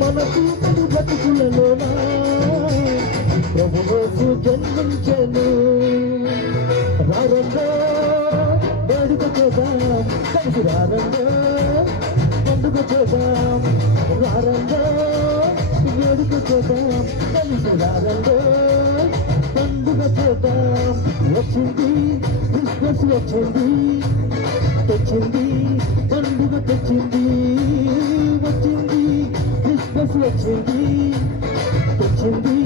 మన కూతురు బతుకులలోనా ప్రభువు జన్మించెను. రారంగో వేడుక చేద్దాం, కలిసి రారంగో పండుగ చేద్దాం. రారంగో వేడుక చేద్దాం, కలిసి రారంగో పండుగ చేద్దాం. వచ్చింది క్రిస్మస్ వచ్చింది, తెచ్చింది పండుగ తెచ్చింది. వచ్చింది క్రిస్మస్ వచ్చింది, తెచ్చింది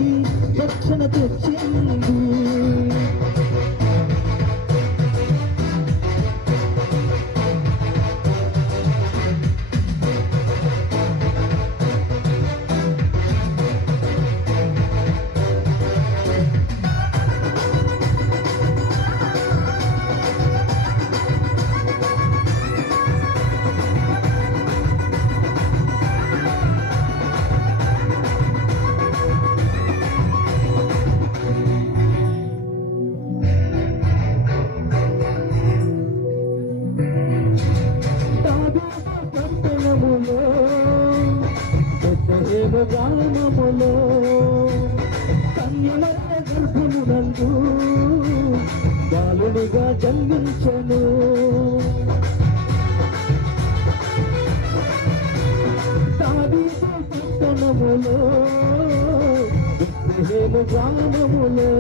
రక్షణ తెచ్చింది. పట్టణములో బెత్లెహేము గ్రామములో కన్యమరియ గర్భమునందు బాలునిగా జన్మించెను. దావీదు పట్టణములో బెత్లెహేము గ్రామములో